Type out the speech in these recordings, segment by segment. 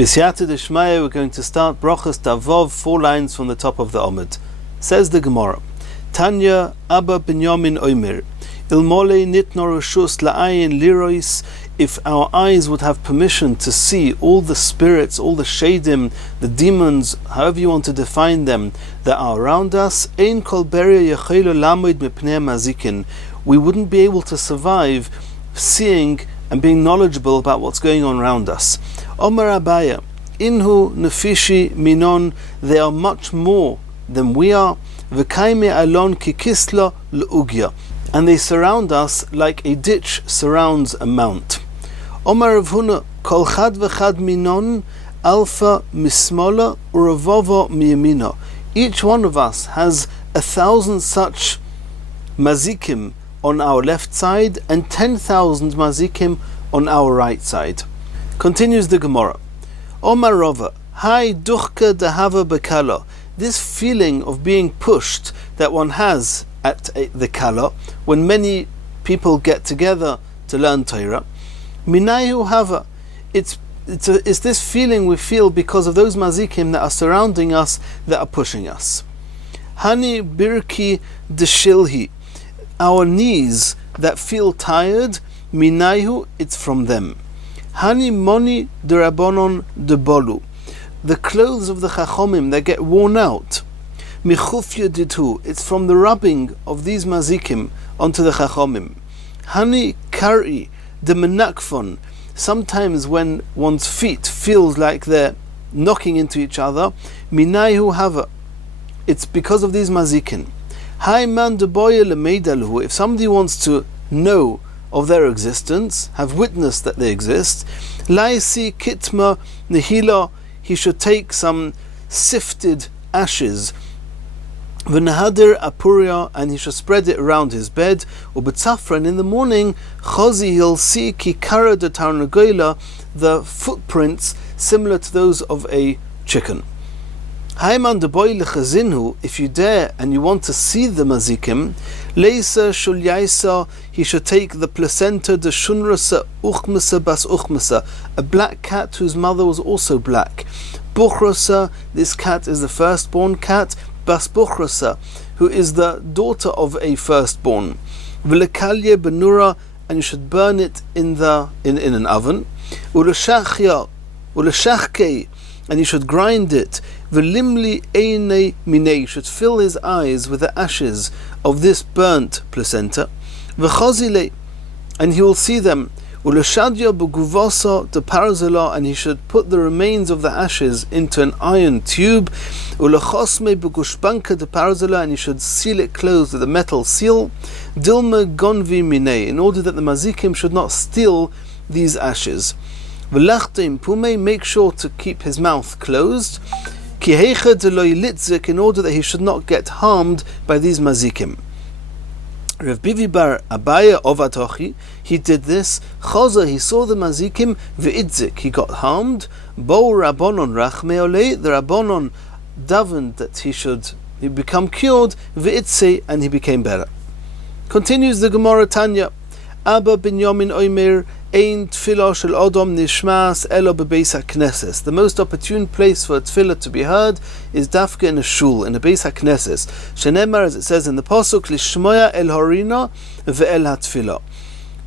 B'siyata d'shmaya, we're going to start brachos davov, 4 lines from the top of the Amud. Says the Gemara, Tanya Abba Binyamin Omer, Ilmole nitno reshus la'ayin lirois. If our eyes would have permission to see all the spirits, all the shadim, the demons, however you want to define them, that are around us, ein kol beria yechelu lamoid mipnei mazikin, we wouldn't be able to survive seeing and being knowledgeable about what's going on around us. Omer Abaya, inhu nefishi minon, they are much more than we are. V'kaime alon kikisla l'ugya, and they surround us like a ditch surrounds a mount. Omar Rav Huna, kol chad v'chad minon, alpha mismola uravovo miyamina. Each one of us has 1,000 such mazikim on our left side and 10,000 mazikim on our right side. Continues the Gemara. Omar Rava, hai duchka dehava bekala. This feeling of being pushed that one has at the kala, when many people get together to learn Torah, minayu hava. It's this feeling we feel because of those mazikim that are surrounding us, that are pushing us. Hani birki deshilhi. Our knees that feel tired, minayu, it's from them. Hani moni derabonon debolu. The clothes of the chachomim that get worn out, michufya ditu, it's from the rubbing of these mazikim onto the chachomim. Hani kari the menakfon, sometimes when one's feet feels like they're knocking into each other, minayu hava, it's because of these mazikin. Hai man deboye lemeidalu, if somebody wants to know of their existence, have witnessed that they exist, laisi kitma nihila, he should take some sifted ashes, v'nahadir apuria, and he should spread it around his bed, ubetzafra, and in the morning, chozi, he'll see kikara de tarnagoyla, the footprints similar to those of a chicken. Haiman deboy lechazinhu, if you dare and you want to see the mazikim, leisa shulyaisa, he should take the placenta de shunrasa uchmasa bas uchmasa, a black cat whose mother was also black. Buchrasa, this cat is the firstborn cat. Bas buchrasa, who is the daughter of a firstborn. V'lekalye benura, and you should burn it in an oven. Uleshachya, uleshachkei, and you should grind it. V'limli eine minei, you should fill his eyes with the ashes of this burnt placenta. V'chazile, and he will see them. Uleshadya b'guvasa de parazela, and he should put the remains of the ashes into an iron tube. Ulechosme b'gushbanka de parazela, and he should seal it closed with a metal seal. Dilma gonvi minei, in order that the mazikim should not steal these ashes. V'lachtim pume, make sure to keep his mouth closed. Ki heicha de lo yilitzik, in order that he should not get harmed by these mazikim. Rav Bivi bar Abaya of Atochi, he did this. Choza, he saw the mazikim, v'idzik, he got harmed. Bo Rabbonon rachme olei, the Rabbonon davened that he become cured, v'itze, and he became better. Continues the Gemara Tanya, Abba Binyamin Omer, ein tefillah shel odom nishmas elo bebeis hakneses. The most opportune place for a tefillah to be heard is dafka in a shul, in a beis hakneses. Shenemar, as it says in the pasuk, lishmoya el harina ve'el hatefillah.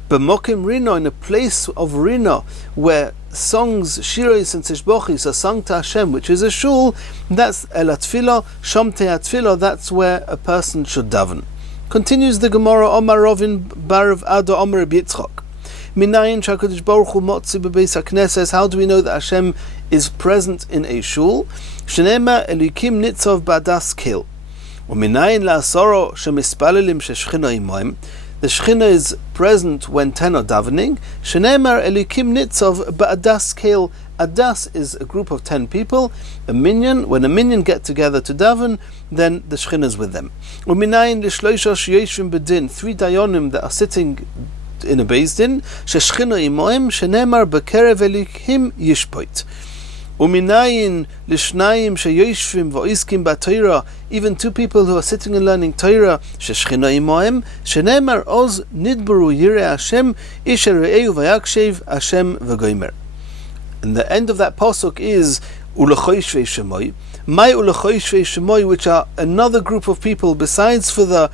B'mokim rina, in a place of rina where songs, shiros and tishbochis are sung to Hashem, which is a shul, that's el hatefillah, shamte hatefillah, that's where a person should daven. Continues the Gemara, Omar Rovin Barav Ado Omar Yitzchak. Minayin Shakadosh Baruch Hu Motzi Bebeis HaKnesses. How do we know that Hashem is present in a shul? Shnema Elikim Nitzav Ba'das Kil. Uminayin La'asoro Shemispalelim Sheshchina Imoim. The Shechina is present when 10 are davening. Shnema Elikim Nitzav Ba'das Kil. Adas is a group of 10 people. A minyan, when a minyan get together to daven, then the Shechina is with them. Uminayin Lishloisha Sheyeshvim Bedin. 3 dayonim that are sitting in a beis din, sheshchina imoim, shenemar bekerev elikim yishpoit. Uminayin lishnayim sheyoshvim v'oiskim b'Torah, even 2 people who are sitting and learning Torah, sheshchina imoim, shenemar oz nidbaru yirei Hashem, isher re'eu v'yakshev Hashem v'goymer. And the end of that pasuk is Ulechoshvei Shemoi. My Ulechoshvei Shemoi, which are another group of people besides for the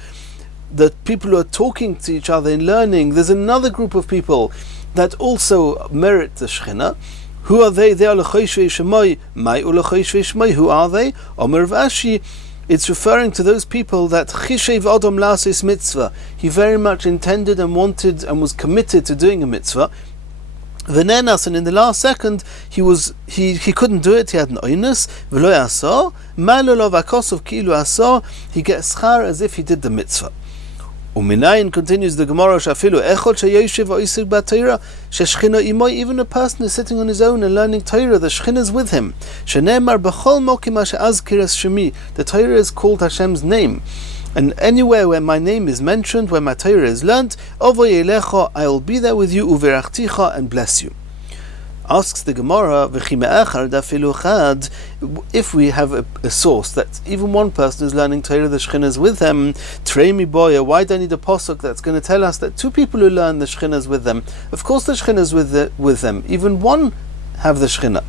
people who are talking to each other and learning. There's another group of people that also merit the Shechina. Who are they? They are Ulechoshvei Shemoi. My Ulechoshvei Shemoi. Who are they? Omer Vashi. It's referring to those people that Chishev Adam Lasis Mitzvah. He very much intended and wanted and was committed to doing a mitzvah. Venenas, and in the last second he couldn't do it. He had an oinus. V'lo yasah. Malolov akosov kilu asah. He gets schar as if he did the mitzvah. Uminayin, continues the Gemara, shafilu echol sheyoshev oisig b'Torah sheshchina imoy. Even a person is sitting on his own and learning Torah, the Shechina is with him. Shenemar b'chol mokim she'azkir es shemi. The Torah is called Hashem's name, and anywhere where my name is mentioned, where my Torah is learnt, ovoy elecha, I will be there with you, uverachticha, and bless you. Asks the Gemara, if we have a source that even one person is learning Torah, the Shechina is with them, Tremi boya, why do I need a pasuk that's going to tell us that two people who learn, the Shechina is with them? Of course the Shechina is with them. Even one have the Shechina.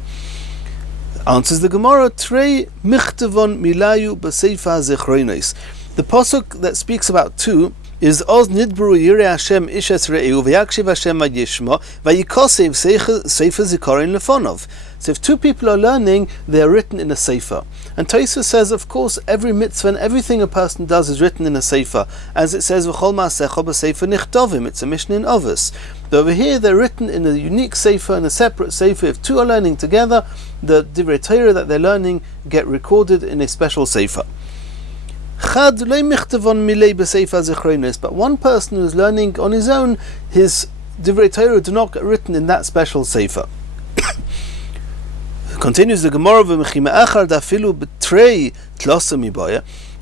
Answers the Gemara, Trei michtevon milayu b'seifa zechroinos. The pasuk that speaks about two is Oz Nidbru Yirei Hashem Ishes Re'eu V'yakshiv Hashem V'yishma V'yikosev Sefer Zikaron Lefonov. So if two people are learning, they are written in a sefer. And Tosfos says, of course, every mitzvah and everything a person does is written in a sefer, as it says V'chol Ma'asecha B'Sefer Nichtovim. It's a mission in Ovus. But over here, they're written in a unique sefer, in a separate sefer. If two are learning together, the Divrei Torah that they're learning get recorded in a special sefer. But one person who is learning on his own, his Divrei Torah do not get written in that special sefer. Continues the Gemara,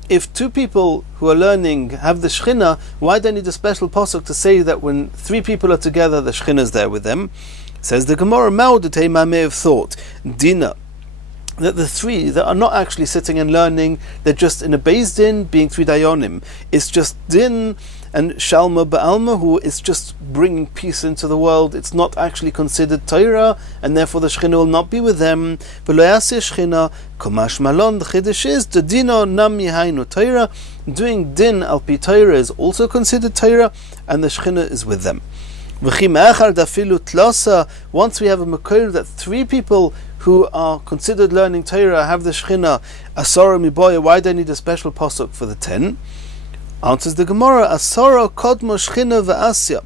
if two people who are learning have the Shechina, why do they need a special pasuk to say that when three people are together, the Shechina is there with them? Says the Gemara, I may have thought, Dina, that the three that are not actually sitting and learning, they're just in a Beis Din being three Dayanim. It's just Din and Shalma Ba'alma, who is just bringing peace into the world. It's not actually considered Torah, and therefore the Shechina will not be with them. V'lo yaseh Shechina komash malon. The Chiddush is the Dino nam yihainu Torah. Doing Din al pi Torah is also considered Torah, and the Shechina is with them. Once we have a Makor that three people who are considered learning Torah have the Shechina, Asara miboya, why do they need a special pasuk for the 10? Answers the Gemara, Asara kodmo Shechina v'asya.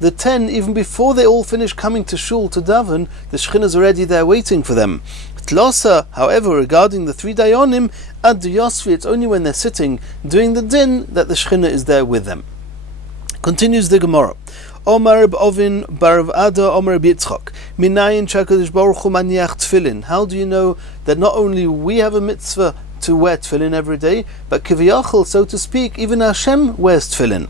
The 10, even before they all finish coming to shul to daven, the Shechina is already there waiting for them. Tlasa, however, regarding the three Dayanim, ad yosvi, it's only when they're sitting doing the Din that the Shechina is there with them. Continues the Gemara. Omar b'Ovin barav Ada Omar b'Yitzchak minayin shakadosh baruch hu maniach tefillin. How do you know that not only we have a mitzvah to wear tefillin every day, but kiviyachol, so to speak, even Hashem wears tefillin?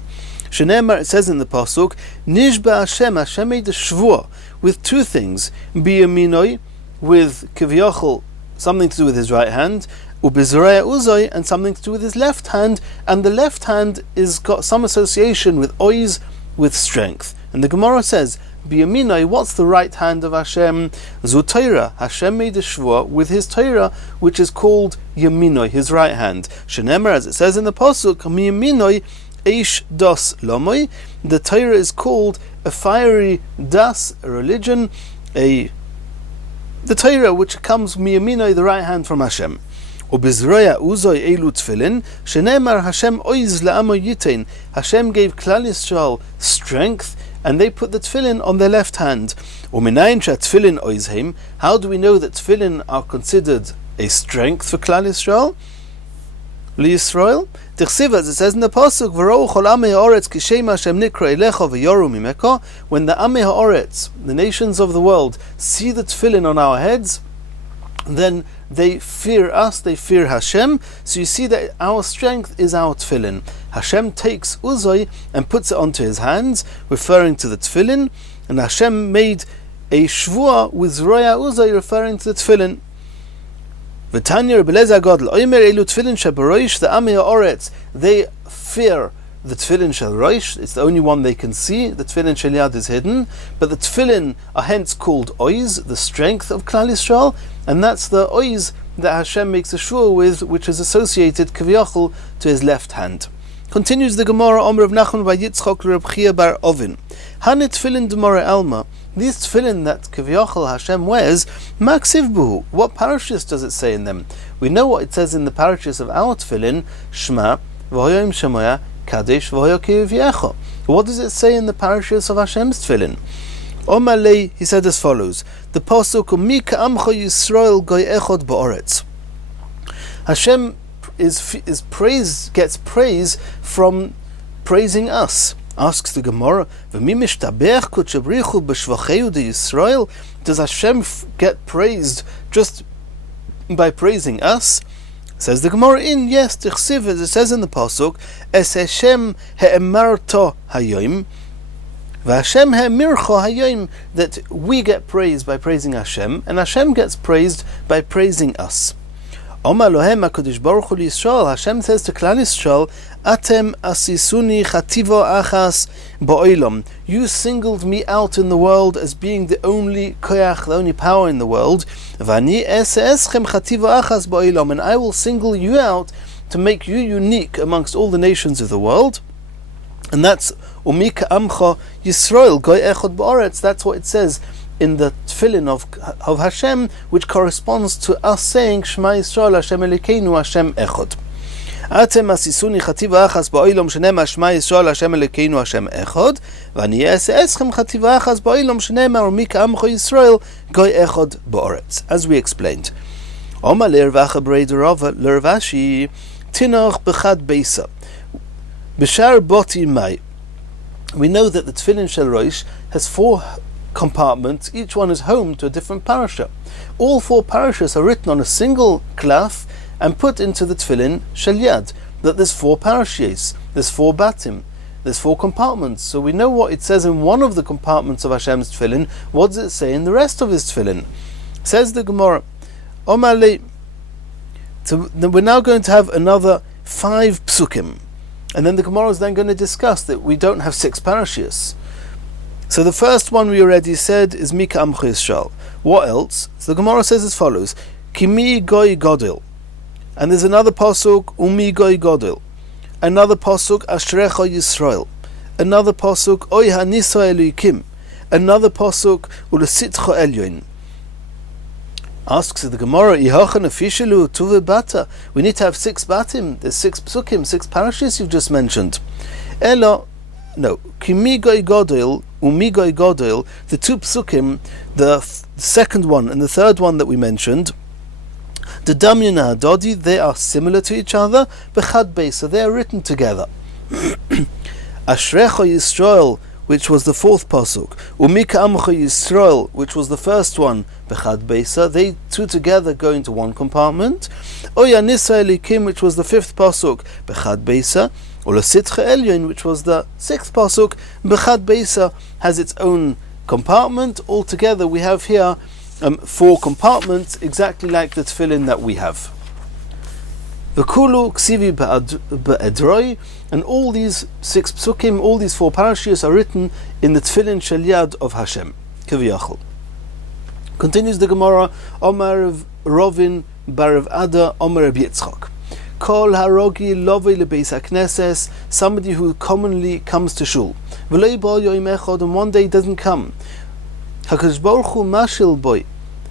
Shenemar, it says in the pasuk, Nishba Hashem, Hashem made a shvua with two things, biyaminoi, with kiviyachol, something to do with his right hand, ubizraya uzoi, and something to do with his left hand, and the left hand is got some association with ois, with strength. And the Gemara says, Biyaminai, what's the right hand of Hashem? Zu Torah. Hashem made a shvua with his Torah, which is called Yaminoi, his right hand. Shenemar, as it says in the pasuk, Miyaminoi eish das lomoi. The Torah is called a fiery das, a religion, the Torah which comes Miyaminoi, the right hand from Hashem. Ubizroya uzoi elu tefillin, shenemar Hashem oiz la'amo yitain. Hashem gave Klal Yisrael strength, and they put the tefillin on their left hand. Uminayin sha tefillin oizheim. How do we know that tefillin are considered a strength for Klal Yisrael? L'Yisrael? T'chsiv, as it says in the pasuk, v'rou chol amei ha'oretz kishem Hashem nikra elecha v'yoru mimeka. When the amei ha'oretz, the nations of the world, see the tefillin on our heads, then they fear us, they fear Hashem. So you see that our strength is our tefillin. Hashem takes uzoi and puts it onto his hands, referring to the tefillin, and Hashem made a shvua with roya uzoi, referring to the tefillin. V'tanya Rebbe Eliezer Gadol, Omer elu tefillin shebaroish the amei ha'oretz. They fear the tefillin shel roish, it's the only one they can see. The tefillin shel yad is hidden, but the tefillin are hence called ois, the strength of Klal Yisrael, and that's the ois that Hashem makes a shua with, which is associated kaviyachol to his left hand. Continues the Gemara, Omer of Nachman by Yitzchak Reb Chia bar Ovin. Hanit tefillin demore alma. These tefillin that kaviyachol Hashem wears, maksiv buhu. What parashas does it say in them? We know what it says in the parashas of our tefillin, Shema, v'hoyim shemoya, Kadesh v'hoyo kiyuvyecha. What does it say in the parashas of Hashem's tefillin? Omar lei, he said as follows: the pasuk Mi ka'amcha Yisrael goy echod ba'oretz. Hashem is praise, gets praise from praising us. Asks the Gemara, V'mi mishtabech kutchabrichu b'shvacheu de Yisrael? Does Hashem get praised just by praising us? Says the Gemara, yes, tichsiv, as it says in the pasuk, Es Hashem he'emarto hayom, v'Hashem he'emircho hayom, that we get praised by praising Hashem, and Hashem gets praised by praising us. Omar lohem HaKadosh Baruch Hu Yisrael, Hashem says to Klal Yisrael, Atem asisuni chativo achas ba'olam. You singled me out in the world as being the only koyach, the only power in the world. Vani eschem chativo achas ba'olam, and I will single you out to make you unique amongst all the nations of the world. And that's umika amcha Yisrael goy echod ba'oretz. That's what it says in the tefillin of Hashem, which corresponds to us saying Shema Yisrael Hashem Elokeinu Hashem Echod. Atem asisuni chativa achas ba'olam shenema Shema Yisrael Hashem Elokeinu Hashem Echod, v'ani eschem chativa achas ba'olam shenema umika amcha Yisrael goy echod ba'oretz. As we explained, Omar le'ervacha b'rei derava le'ervashi tinoch b'chad beisa b'shar boti mai. We know that the tefillin shel roish has 4 compartments, each one is home to a different parasha. All 4 parashas are written on a single klaf and put into the tefillin shel yad. That there's 4 parashas, there's 4 batim, there's 4 compartments. So we know what it says in one of the compartments of Hashem's tefillin. What does it say in the rest of his tefillin? Says the Gemara, Omar le. So we're now going to have another 5 psukim, and then the Gemara is then going to discuss that we don't have 6 parashas. So the first one we already said is Mika Amcha Yisrael. What else? So the Gemara says as follows: Kimi Goy Godil. And there's another pasuk, Umi Goy Godil. Another pasuk, Ashrecha Yisrael. Another pasuk, Oy Hanisa Elokim. Another pasuk, Ulesitcha Elyon. Asks the Gemara, Ihachan Afishalu Tuve Bata. We need to have 6 batim. There's 6 psukim, 6 parashas you've just mentioned. Elo. No, Kimigoy Godil, Umigoy Godil, the 2 psukim, the second one and the third one that we mentioned, the Damyana Dodi, they are similar to each other, Bechad Beisa, they are written together. Ashrecha Yisrael, which was the 4th pasuk, Umika Amcha Yisrael, which was the first one, Bechad Beisa, they 2 together go into one compartment. Oya Nisa Elikim, which was the 5th pasuk, Bechad Beisa, Ulesitcha Elyon, which was the 6th pasuk, Bechad Beisa, has its own compartment. Altogether we have here 4 compartments, exactly like the tefillin that we have. V'kulu ksivi ba'edroi, and all these 6 psukim, all these 4 parashas are written in the tefillin shel yad of Hashem. Kiviyachol. Continues the Gemara, Omar of Rovin bar of Ada, Omar of Yitzchak. Kol harogi lovei lebeis hakneses, somebody who commonly comes to shul. V'loi bo yoim echad, and one day doesn't come. HaKadosh Baruch Hu mashil boy.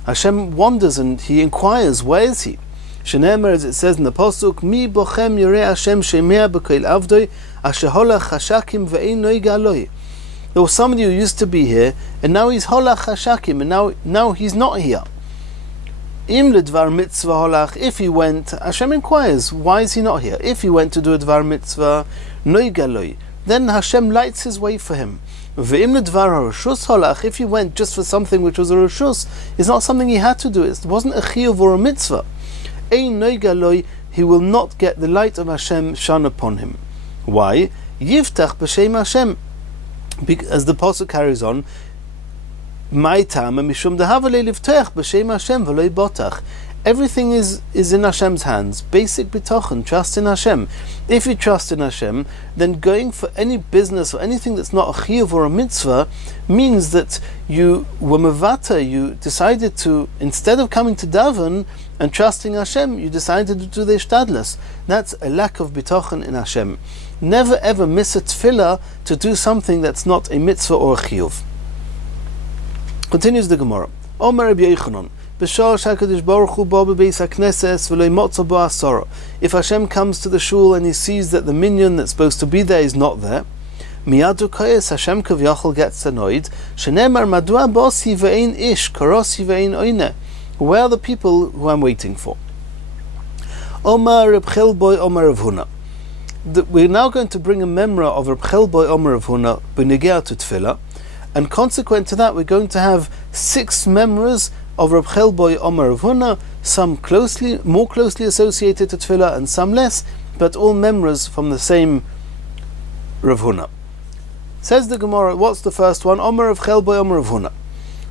Hashem wonders and he inquires, where is he? Shenemer, as it says in the pasuk, Mi bochem yirei Hashem shemea b'koil avdoi, asher holach hashakim ve'ein noiga aloi. There was somebody who used to be here, and now he's holach hashakim, and now he's not here. Im ledvar mitzvah holach, if he went, Hashem inquires, why is he not here? If he went to do a dvar mitzvah, noiga aloi, then Hashem lights his way for him. Ve'im ledvar harashus holach, if he went just for something which was a rashus, it's not something he had to do, it wasn't a chiyuv or a mitzvah. Ein noiga aloi, he will not get the light of Hashem shone upon him. Why? Yiftach b'shem Hashem. As the pasuk carries on, My tam mishum dehavale livtech b'shem Hashem v'loi botach. everything is in Hashem's hands. Basic bitachon, trust in Hashem. If you trust in Hashem, then going for any business or anything that's not a chiyuv or a mitzvah means that you were mevata, you decided to, instead of coming to daven and trusting Hashem, you decided to do the ishtadlus. That's a lack of bitachon in Hashem. Never ever miss a tefillah to do something that's not a mitzvah or a chiyuv. Continues the Gemara. Omer Rabbi Yochanan. If Hashem comes to the shul and he sees that the minyan that's supposed to be there is not there, miyadu koyes Hashem kavyachol gets annoyed. Shenemar madua bosi ve'ein ish karosi ve'ein oine. Where are the people who I'm waiting for? Omar Reb Chelboy Omar Rav Huna. We're now going to bring a memra of Reb Chelboy Omar Rav Huna b'negea to tefillah, and consequent to that, we're going to have 6 memras of Reb Chelboy Omar Rav Huna, some more closely associated to tefillah and some less, but all memras from the same Rav Huna. Says the Gemara, what's the first one? Omar Reb Chelboy Omar Rav Huna.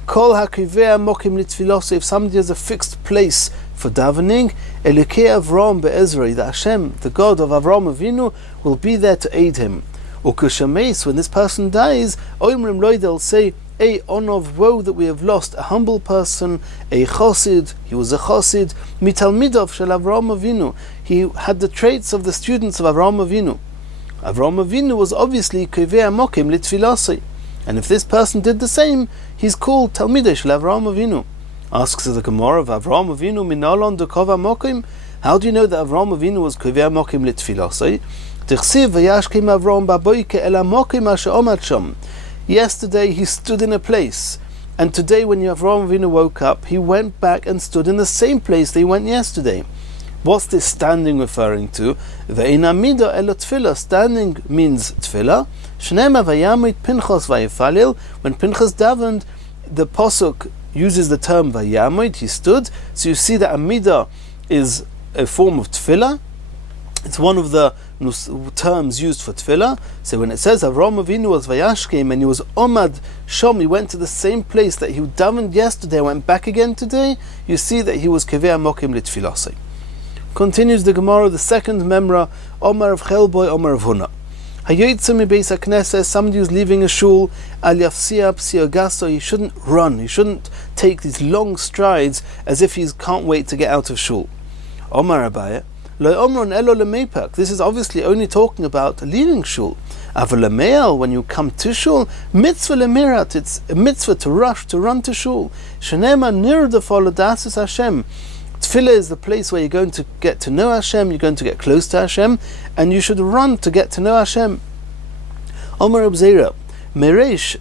Kol hakivea mokim litfilos. If somebody has a fixed place for davening, Elikei Avram be'ezrei, the Hashem, the God of Avram Avinu, will be there to aid him. Ukashameis, when this person dies, Oimrim Loi, they'll say, a onov, woe that we have lost a humble person, a chosid, he was a chosid, mitalmidov shel Avram Avinu, he had the traits of the students of Avram Avinu. Avram Avinu was obviously kivei mokim litfilosei, and if this person did the same, he's called talmidei shel Avram Avinu. Asks the Gemara of Avram Avinu minalon dekova mokim. How do you know that Avram Avinu was kivei mokim litfilosei? Tichsiv vayashkim Avram baboike el mokim asher omad sham. Yesterday he stood in a place, and today when Avram Avinu woke up, he went back and stood in the same place that he went yesterday. What's this standing referring to? Ve'inamida elo tefillah. Standing means tefillah. Shnema vayamit Pinchas vayifalil. When Pinchas davened, the posuk uses the term vayamit, he stood. So you see that amida is a form of tefillah. It's one of the terms used for tefillah. So when it says Avram Avinu was vayashkim and he was omad shom, he went to the same place that he davened yesterday, went back again today, you see that he was kevei mokim litfilosei. Continues the Gemara, the second memra, Omar of Chelboy, Omar of Huna. Hayoytzu mi beis hakneses, somebody who's leaving a shul, al yafsia psia gaso, he shouldn't run, he shouldn't take these long strides as if he can't wait to get out of shul. Omar Abaya. This is obviously only talking about leaving shul. When you come to shul, mitzvah lemirat, it's a mitzvah to rush, to run to shul. Shenema nirda dasis Hashem. Tefillah is the place where you're going to get to know Hashem, you're going to get close to Hashem, and you should run to get to know Hashem. Omar Abzeira, Meresh,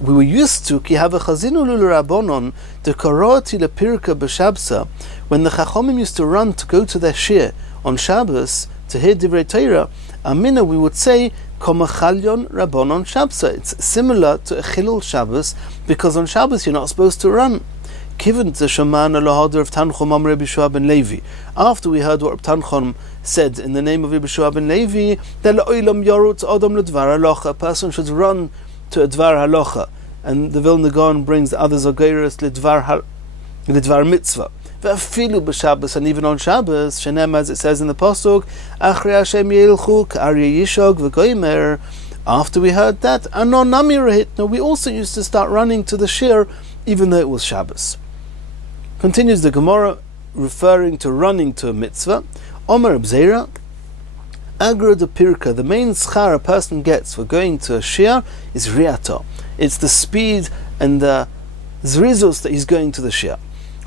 we were used to ki have a chazinu lulurabonon the karoti lepirka b'shabsa, when the chachomim used to run to go to their shir on Shabbos to hear divrei Torah. Amina, we would say komachalyon rabonon shabsa. It's similar to a chilul Shabbos, because on Shabbos you're not supposed to run. Kiven the shaman alahader of Tanchum Amr Rabbi Shua ben Levi. After we heard what Tanchum said in the name of Rabbi Shua ben Levi, that la'olam yarut adam ledvar halacha, a person should run to a dvar halacha, and the Vilna Gaon brings the others ageiros lidvar mitzvah. Ve'afilu b'Shabbos, and even on Shabbos, shenem, as it says in the pasuk, achrei Hashem yilchu k'aryeh yishog v'goymer. After we heard that, anon nami rahitna, we also used to start running to the shir, even though it was Shabbos. Continues the Gemara, referring to running to a mitzvah. Omer Abzeira, Agra de Pirka, the main schar a person gets for going to a shir is riata. It's the speed and the zrizus that he's going to the shir.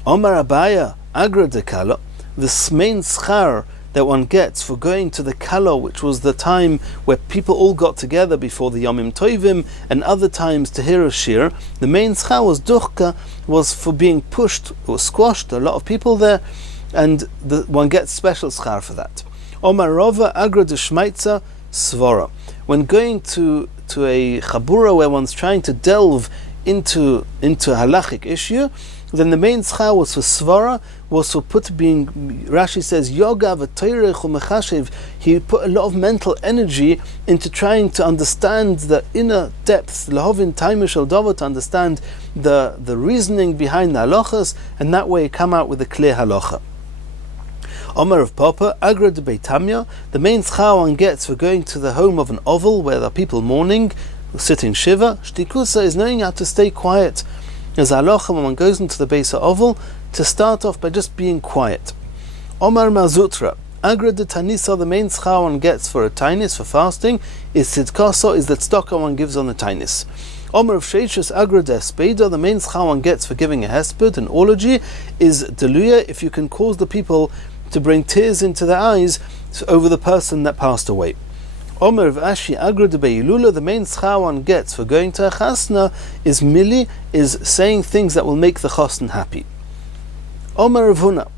Omar Abaya, Agra de Kala, the main schar that one gets for going to the Kala, which was the time where people all got together before the Yomim Tovim and other times to hear a shir. The main schar was duchka, was for being pushed or squashed, a lot of people there, and one gets special schar for that. Omar Rova Agra de Shmaitza Svara. When going to a chabura where one's trying to delve into a halachic issue, then the main schar was for svara, was for being, Rashi says, yoga v'toirech u'mechashev. He put a lot of mental energy into trying to understand the inner depths, lahovin taimish al davar, to understand the reasoning behind the halachas, and that way come out with a clear halacha. Omer of Papa, Agra de Beitamya, the main schar one gets for going to the home of an oval where there are people mourning, sitting shiva. Shtikusa is knowing how to stay quiet. As halacha, when one goes into the base of oval, to start off by just being quiet. Omar Mazutra, Agra de Tanisa, the main schar one gets for a tainis, for fasting, is tzidkasa, is that tzedakah one gives on the tainis. Omer of Sheishus, Agra de Espeda, the main schar one gets for giving a hesped, an eulogy, is deluya, if you can cause the people to bring tears into their eyes over the person that passed away. Omer of Ashi Agra de Beilula, the main schar one gets for going to a chasna is mili, is saying things that will make the chasna happy. Omer of Huna,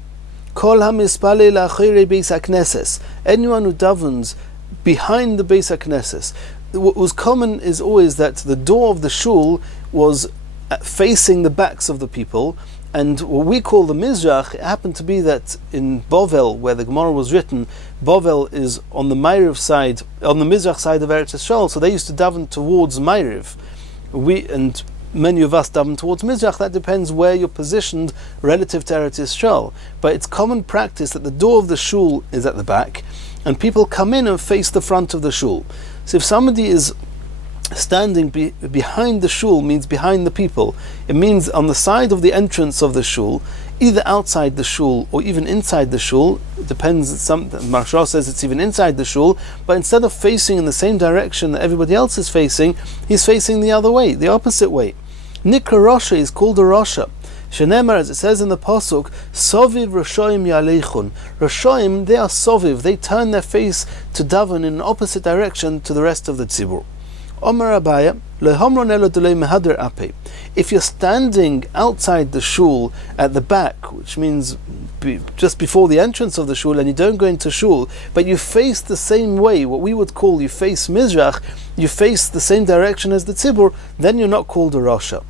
Kol hamispale la'achirei beis hakneses, anyone who davens behind the beis hakneses. What was common is always that the door of the shul was facing the backs of the people, and what we call the Mizrach, it happened to be that in Bovel, where the Gemara was written, Bovel is on the Ma'ariv side, on the Mizrach side of Eretz Yisrael, so they used to daven towards Ma'ariv. And many of us daven towards Mizrach. That depends where you're positioned relative to Eretz Yisrael. But it's common practice that the door of the shul is at the back, and people come in and face the front of the shul. So if somebody is standing behind the shul, means behind the people. It means on the side of the entrance of the shul, either outside the shul or even inside the shul. It depends. Some Maharsha says it's even inside the shul, but instead of facing in the same direction that everybody else is facing, he's facing the other way, the opposite way. Nikra Rosha is called a Rosha. Shenemar, as it says in the pasuk, Soviv Roshoim Yalechun. Roshoim, they are Soviv, they turn their face to daven in an opposite direction to the rest of the tzibur. Omar Abaya, if you're standing outside the shul at the back, which means just before the entrance of the shul, and you don't go into shul, but you face the same way, what we would call you face Mizrach, you face the same direction as the tzibur, then you're not called a Rasha.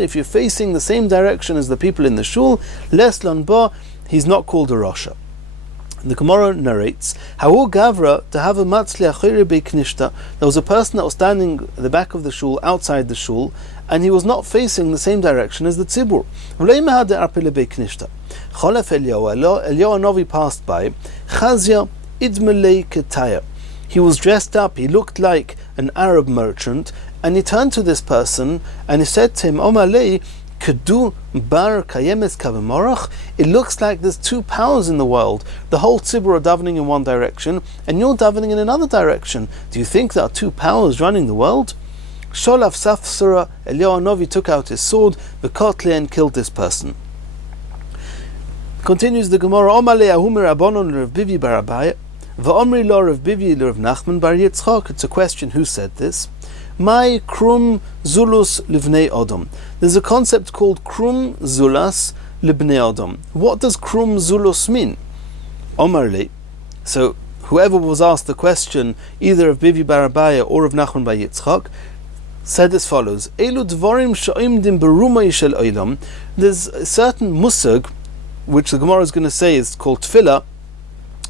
If you're facing the same direction as the people in the shul, he's not called a Rasha. The Gemara narrates, Hahu Gavra to have a matzli achiri beiknishta. There was a person that was standing at the back of the shul, outside the shul, and he was not facing the same direction as the tzibur. Cholef Eliyahu Novi passed by. Chazia idmelei ketaya. He was dressed up, he looked like an Arab merchant, and he turned to this person and he said to him, Omalei, Kedu bar kayemes kavimorach. It looks like there's two powers in the world. The whole tzibur are davening in one direction, and you're davening in another direction. Do you think there are two powers running the world? Sholav Safsura, Eliyahu Novi took out his sword, V'kotle, and killed this person. Continues the Gemara, Omale Ahumir Abonon Rav Bivi bar Abaya, V'omri lo Rav Bivi lo Rav Nachman bar Yitzchak. It's a question, who said this? My krum zulus livnei odom. There's a concept called krum zulas libnei odom. What does krum zulus mean? Omarli. So whoever was asked the question, either of Bivi bar Abaya or of Nachman bar Yitzchak, said as follows: Elu dvarim she'imdim berumai shel olam. There's a certain musag, which the Gemara is going to say is called tefillah,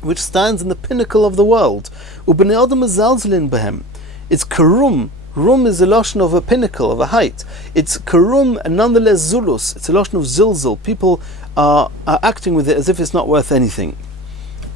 which stands in the pinnacle of the world. Ubnei odom azalzlin behem. It's karum. Rum is a lotion of a pinnacle, of a height. It's karum and nonetheless zulus. It's a lotion of zilzul. People are acting with it as if it's not worth anything.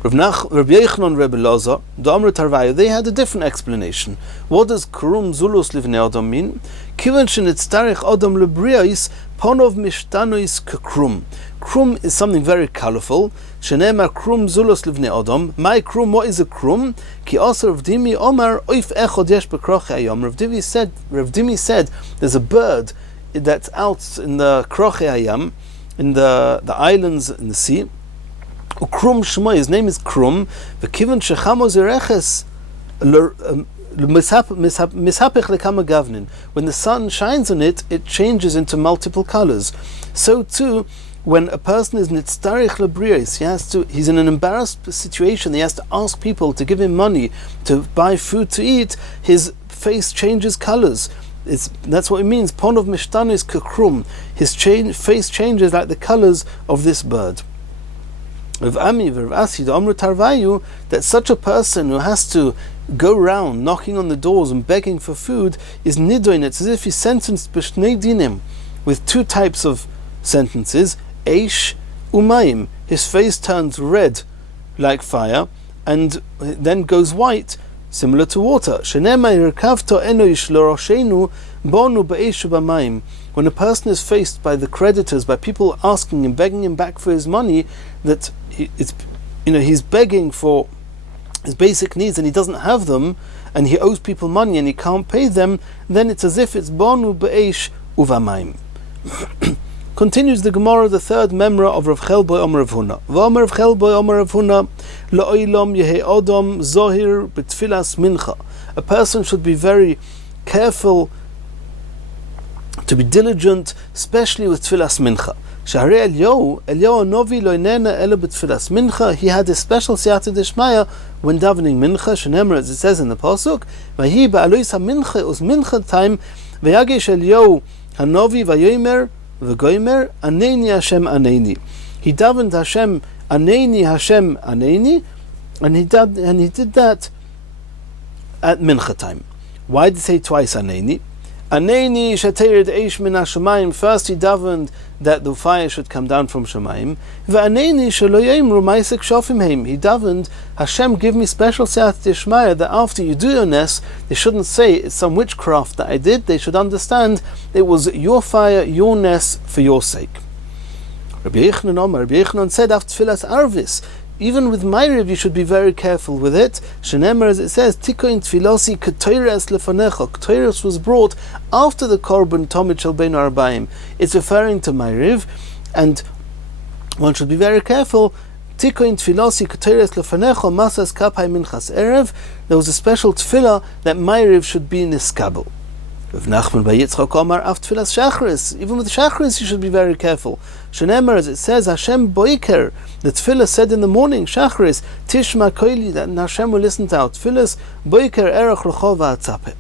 Rav Yechanan, Rebbe Loza, D'Amr Tarvayu, they had a different explanation. What does karum zulus livnei adam mean? Kivan shenitztarich adam lebriais ponov mishtanois kakrum. Krum is something very colorful. Shenemar krum zulus livnei adam. My krum, what is a krum? Ki also Rav Dimi Omar oif echod yesh bekroche hayom. Rav Dimi said, there's a bird that's out in the kroche hayam, in the islands in the sea. Ukrum Shmoy, his name is Krum. V'kivan shechamo zereches mishapich lekama gavnin. When the sun shines on it, it changes into multiple colors. So too, when a person is nitztarich lebrios, he's in an embarrassed situation. He has to ask people to give him money to buy food to eat. His face changes colors. That's what it means. Ponov mishtanis kakrum. His face changes like the colors of this bird. That such a person who has to go round knocking on the doors and begging for food is nidoin. It's as if he's sentenced b'shnei dinim, with two types of sentences, eish umayim. His face turns red like fire and then goes white, similar to water. When a person is faced by the creditors, by people asking him, begging him back for his money, that he's begging for his basic needs and he doesn't have them, and he owes people money and he can't pay them, then it's as if it's bonu be'esh uvamayim. Continues the Gemara, the third memra of Rav Chelboi Omer Rav Huna. V'omer Rav Chelboi Omer Rav Huna, la'olam yehe odom zohir b'tfilas mincha. A person should be very careful, to be diligent, especially with tfilas mincha. Shaharei Eliyahu Novi lo inena ela b'tfilas mincha. He had a special siyata d'shmaya when davening mincha. Shenemar, as it says in the pasuk, v'hi ba'alois ha-mincha, it was mincha time. V'yagesh Eliyahu hanovi v'yomer v'goymer aneni Hashem aneni. He davened Hashem aneni Hashem aneni, and he did that at mincha time. Why did he say twice aneni? Aneni shatered eish min hashamayim. First he davened that the fire should come down from Shemayim. V'aneni shelo yemru ma'asek shofim heim. He davened, Hashem, give me special siyat d'shmaya that after you do your nes, they shouldn't say it's some witchcraft that I did. They should understand it was your fire, your nes, for your sake. Rabbi Yochanan said after tfilas arvis, even with Ma'ariv you should be very careful with it. Shenemar, as it says, Tikoin tfilosi k'toires lefanecha. K'toires was brought after the korban tomid shel bein arbaim. It's referring to Ma'ariv, and one should be very careful. Tikoin tfilosi k'toires lefanecha masas kapai minchas erev. There was a special tefillah that Ma'ariv should be niskabel. Rav Nachman by Yitzchak Omar af tfilas shachris. Even with shachris you should be very careful. Shenemar, as it says, Hashem boiker. The tefillah said in the morning, shachris, tishma koili, that Hashem will listen to our tefillas. Boiker erach rechova atzape.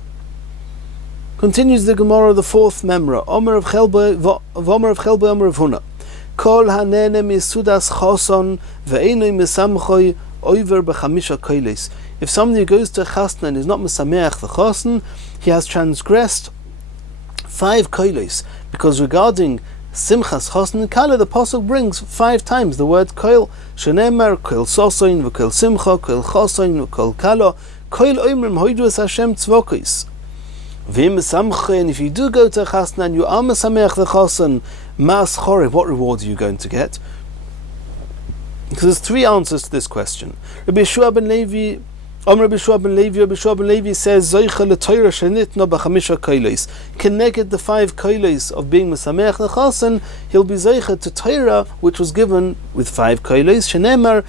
Continues the Gemara, the fourth memra. Omer of Chelboi Omer of Huna. Kol hanene misudas choson ve'enoi mesamchoi over b'chamisha koilis. If somebody goes to a chasna and is not mesameach the chosen, he has transgressed 5 koilis, because regarding simchas chosen kala, the pasuk brings 5 times the word koil. Shenemar koil sosoin v'koil simcha koil chosoin v'koil kala koil oimrim hoidu es Hashem tzvokis. V'im mesamche, and if you do go to a chasna and you are mesameach the chosen, mas chorev, what reward are you going to get? Because there's 3 answers to this question. Rabbi Yeshua ben Levi says, Zoicha l'toira shenitna b'chamisha koilos. Connected the 5 koilos of being mesameach the chasen, he'll be zoicha to Torah, which was given with 5 koilos. Shenemar,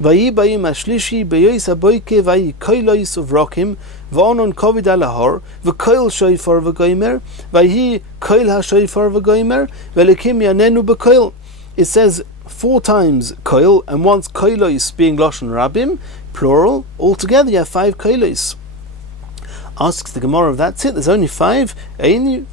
vayi bayim ashlishi beyois aboike vayi koilos of rokim v'onon kovid alahor v'koil shoifar v'goimer vayi koil ha-shoifar v'goimer v'lekim yanenu b'koil. It says 4 times koil and once koilos being lashon rabim, plural. Altogether you have 5 koilos. Asks the Gemara, if that's it, there's only 5. It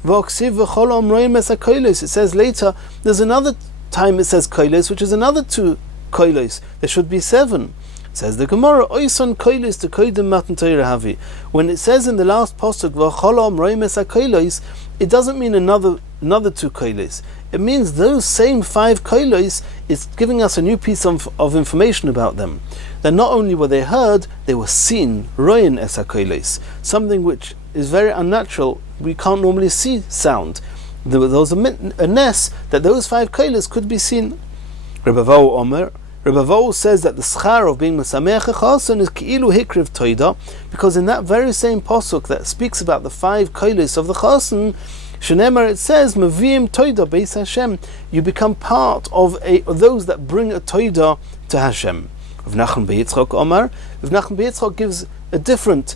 says later there's another time it says koilos, which is another 2 koilos. There should be 7. Says the Gemara, oison koilos to koidim matan Torah havi. When it says in the last pasuk v'cholom roimes koilos, it doesn't mean another 2 koilos. It means those same 5 koilos. It's giving us a new piece of information about them. That not only were they heard, they were seen. Roin es koilos, something which is very unnatural. We can't normally see sound. There was a nes that those 5 koilos could be seen. Rebbe Vau says that the schar of being mesameach chasen is ki'ilu hikriv toida, because in that very same pasuk that speaks about the 5 koilos of the chasen, Shenemar, it says mevim toida beis Hashem. You become part of those that bring a toida to Hashem. Rav Nachman Yitzchak Omar. Rav Nachman Yitzchak gives a different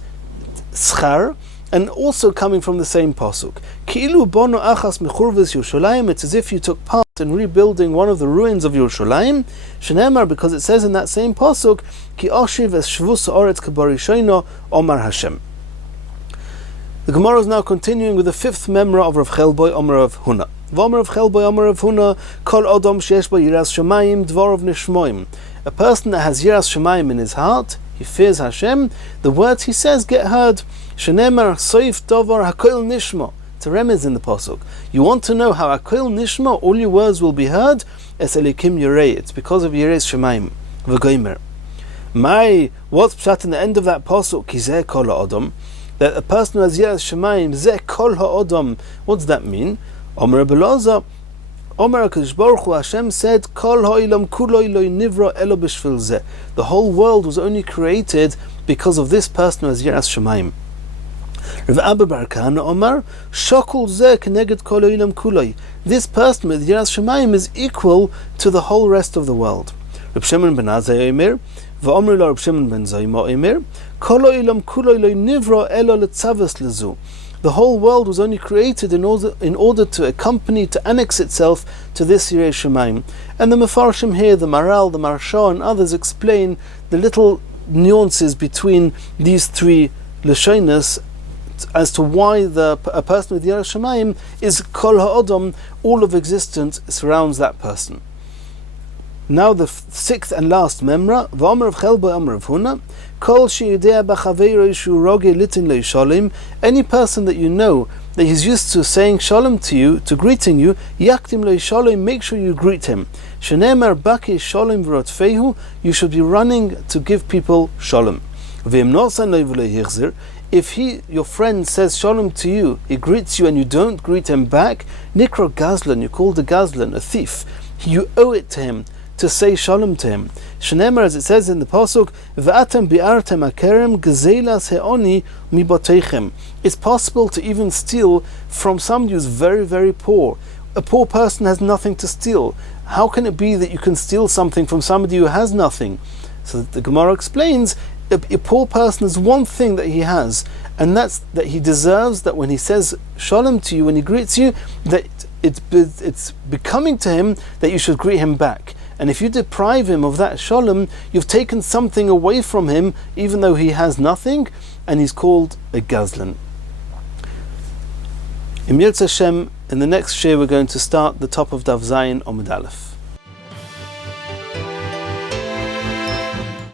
schar, and also coming from the same pasuk. Ki'ilu bono achas mechurves Yerushalayim. It's as if you took part in rebuilding one of the ruins of Yerushalayim. Shenemar, because it says in that same pasuk, Ki oshiv es shvus haaretz kebarishono Omar Hashem. The Gemara is now continuing with the fifth memra of Rav Chelboi Omer of Huna. V'Omer Rav Chelboi Omer of Huna, Kol Odom sheyesh bo yiras shamayim dvorov nishmoim. A person that has yiras shamayim in his heart, he fears Hashem, the words he says get heard. Shenemar soif dovar hakoil nishmo. It's a remez in the pasuk. You want to know how hakoil nishmo, all your words will be heard? Es elikim yirei. It's because of yiras shamayim. V'goimer. What's pshat in the end of that pasuk? Ki zeh kol ha'odom. That a person who has yiras shamayim, zeh kol ha'odom. What does that mean? Omer Beloza, Omer HaKadosh Baruch Hu, Hashem said, Kol ha'olam kuloi lo nivra elo b'shvil zeh. The whole world was only created because of this person who has yiras shamayim. Rav Abba bar Kahana Omer, Shokul zeh keneged kol ha'olam kuloi. This person with yiras shamayim is equal to the whole rest of the world. Reb Shimon ben Azai Omer, V'Omer lo Reb Shimon ben Zayma Omer, Kol ha'olam kuloi lo nivra elo letzavos lezu. The whole world was only created in order to accompany, to annex itself to this Yirei Shamayim. And the Mefarshim here, the Maral, the Marsha, and others explain the little nuances between these three Lashonos as to why a person with Yirei Shamayim is Kol Ha'odom, all of existence surrounds that person. Now the sixth and last memra, V'Omer of Chelboi Omer of Huna, Kol she'yidea b'chaveiro shu roge litin lo shalom. Any person that you know that he's used to saying shalom to you, to greeting you, yaktim lo shalom, make sure you greet him. Shenemar baki shalom v'rotfehu, you should be running to give people shalom. V'im nosan lo v'lo yichzir. If your friend says shalom to you, he greets you and you don't greet him back, nikro gazlan, you called a gazlan, a thief. You owe it to him to say shalom to him. Shenemar, as it says in the pasuk, V'atem bi'artem akerem gezelas he'oni miboteichem. It's possible to even steal from somebody who's very, very poor. A poor person has nothing to steal. How can it be that you can steal something from somebody who has nothing? So the Gemara explains, a poor person is one thing that he has, and that's that he deserves that when he says shalom to you, when he greets you, that it's becoming to him that you should greet him back. And if you deprive him of that shalom, you've taken something away from him, even though he has nothing, and he's called a gazlan. In Yirtzeh Hashem, in the next share we're going to start the top of Daf Zayin Omid Aleph.